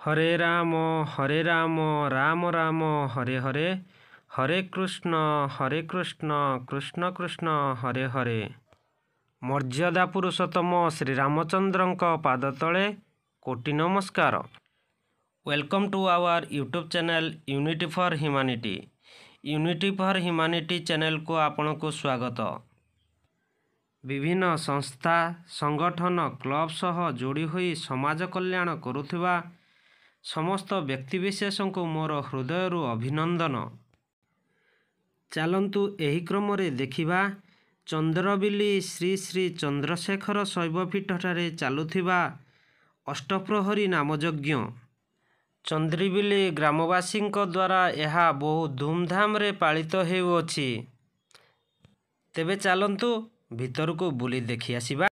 हरे राम राम राम हरे हरे, हरे कृष्ण कृष्ण कृष्ण हरे हरे। मर्यादा पुरुषोत्तम श्री रामचंद्रଙ୍କ पाद तले कोटि नमस्कार। Welcome to our YouTube channel unity for humanity. Unity for humanity channel को आपण को स्वागत। विभिन्न संस्था संगठन क्लब सह जोड़ी हुई समाज कल्याण करुथिबा समस्त व्यक्तिविशेष को मोर हृदय अभिनंदन। चलतु एही क्रम रे देखिबा चंद्रबिली श्री श्री चंद्रशेखर शैवपीठ ठारे चालुथिबा अष्टप्रहरी नामयज्ञ। चंद्रबिली ग्रामवासी द्वारा यह बहु धूमधाम रे पालित हेउछि। तेबे चलतु भीतर को बुली देखि आसिबा।